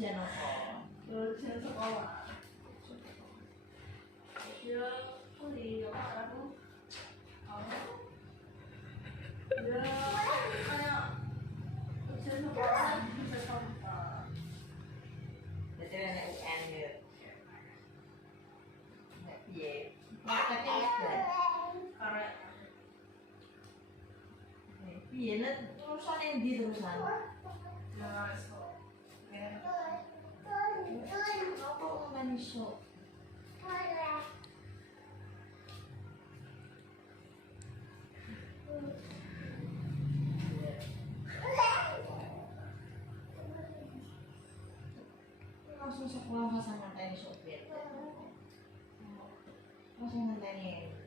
ujian apa? Ujian sekolah. Dia kuliah aku. Dia kayak ujian sekolah bisa sampai. Jadi ada UN ya. Iya. Makanya itu. Karena Iya, nek urusan yang di terusan. ya so. Apa ngomongin iso? Langsung sekolah masa nganteni sopir. Langsung nganteni.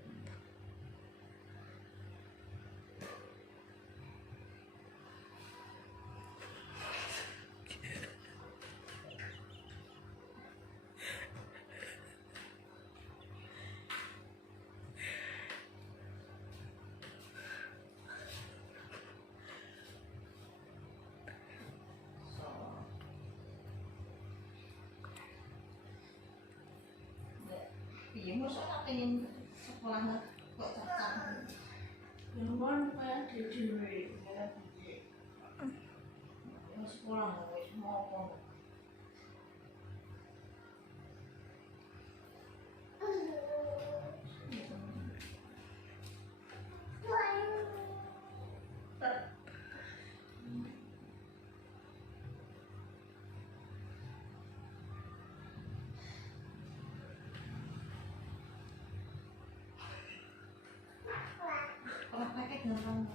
Iya, masa nak pengen sekolah kok cacat. Yang kan kayak di dewe. Sekolah wis mau apa? Kalau pakai gampang.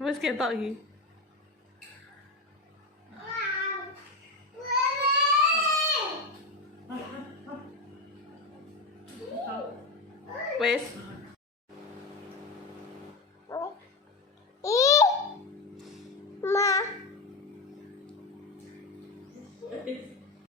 Wes ketok iki. Wes. Ma.